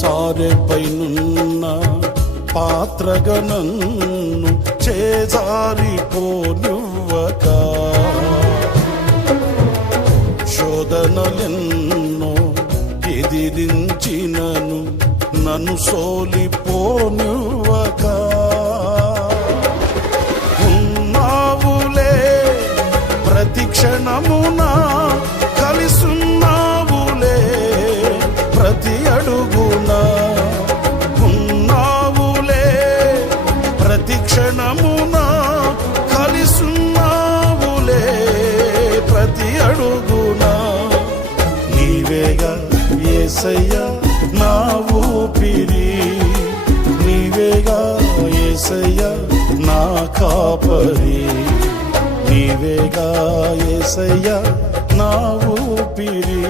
సారెపైనున్న పాత్రగా నన్ను చేజారిపోనివ్వక, శోధనలెన్నో ఎదిరించినను నన్ను సోలిపోనివ్వక, ఉన్నావులే ప్రతి క్షణమున కలిసున్నావులే ప్రతి అడుగున, ఉన్నావులే ప్రతి క్షణమున కలిసున్నావులే ప్రతి అడుగున. నీవేగా యేసయ్యా నా ఊపిరి, నీవేగా యేసయ్యా నా కాపరి, నీవేగా యేసయ్యా నా ఊపిరి.